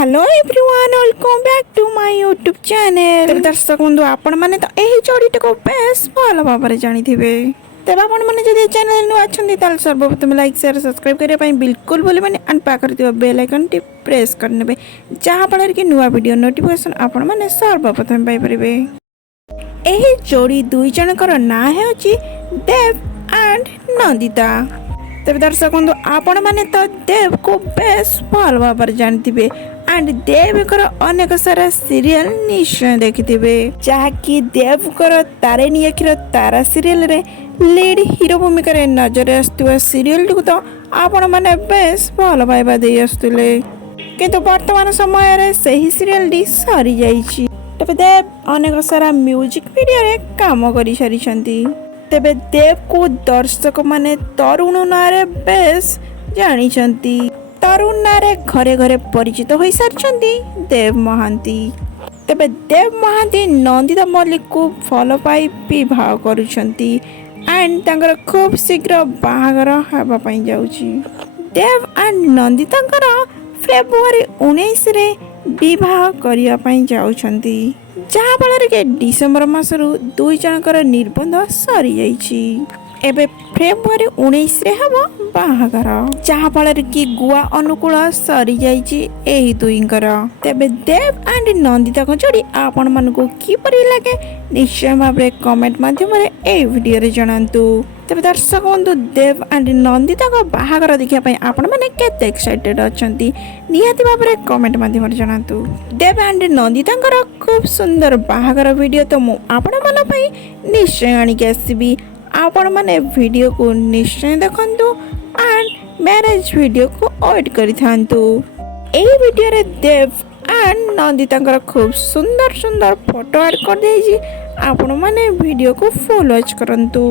Hello everyone, welcome back to my YouTube channel. तेरे दर्शक बंधु आपण माने तो एही जोड़ीटा को बेस भल भाव जानिथिबे। तेबे आपण माने जदि चैनल नु अछंती ताल सर्वप्रथम लाइक शेयर सब्सक्राइब करे पई बिल्कुल भूले माने अन पाकर दियो बेल आइकन टी प्रेस कर नेबे, जहां फल कि नुवा वीडियो नोटिफिकेशन आपण माने सर्वप्रथम पाई परिबे। एही जोड़ी दुई जनकर ना है अछि देव एंड नंदिता। तेरे दर्शक बंधु आपण माने तो देव को बेस भल भाव जानथिबे एंड देव कर अनेक सारा सीरियल निश्चय देखिथिबे, जहाँकि देव कर तारेनी अखिर तारा सीरियल रे लीड हीरो भूमिका रे नजर आस्तुवा सीरियल को तो आपण माने बेस भल पाइबा दे आस्तुले, किंतु वर्तमान समय रे सही सीरियल डी सरी जाईछि। तबे देव अनेक सारा म्यूजिक वीडियो रे काम करि सारिछंती। तेबे देव को दर्शक माने तरुण नारे बेस जानिछंती। तरुण नारे घरे घरे परिचित हो सारिछंती देव महांती। तेबे देव महांती नंदिता मल्लिक को फॉलो पाई विवाह करुछंती एंड तांकर खूब शीघ्र बाहागर हेबा पई जाउची। देव एंड नंदिता फेब्रुआरी 19 रे विवाह करिया पई जाउछंती, जहाँ फल के डिसेम्बर मासरू दुई जनकर निर्बंध सरी जाइछि। एबे फेब्रुआरी 19 रे हबो बाहागर, जहाँ फल कि गुआ अनुकूल सरी जाइछि एही दुईंकर। तेबे देव एंड नंदिता को जोड़ी आपण मन को किपरि लागे निश्चय भाबरे कमेंट माध्यम रे ए वीडियो रे जणांतु। तेबे दर्शक बंधु देव एंड नंदिता को बाहागर देखिया पई आपण माने केते एक्साइटेड अछंती निहाती भाबरे कमेंट माध्यम रे जणांतु। देव एंड नंदिता खूब सुंदर बाहागर वीडियो तो मु आपण मन पई निश्चय आनी के आसीबी। आपण माने वीडियो को निश्चय देखंतु एंड मैरिज वीडियो को वेट करि थांतु। एही वीडियो रे देव एंड नंदिता खूब सुंदर सुंदर फोटो ऐड कर देछि, आपण माने वीडियो को फुल वॉच करंतु।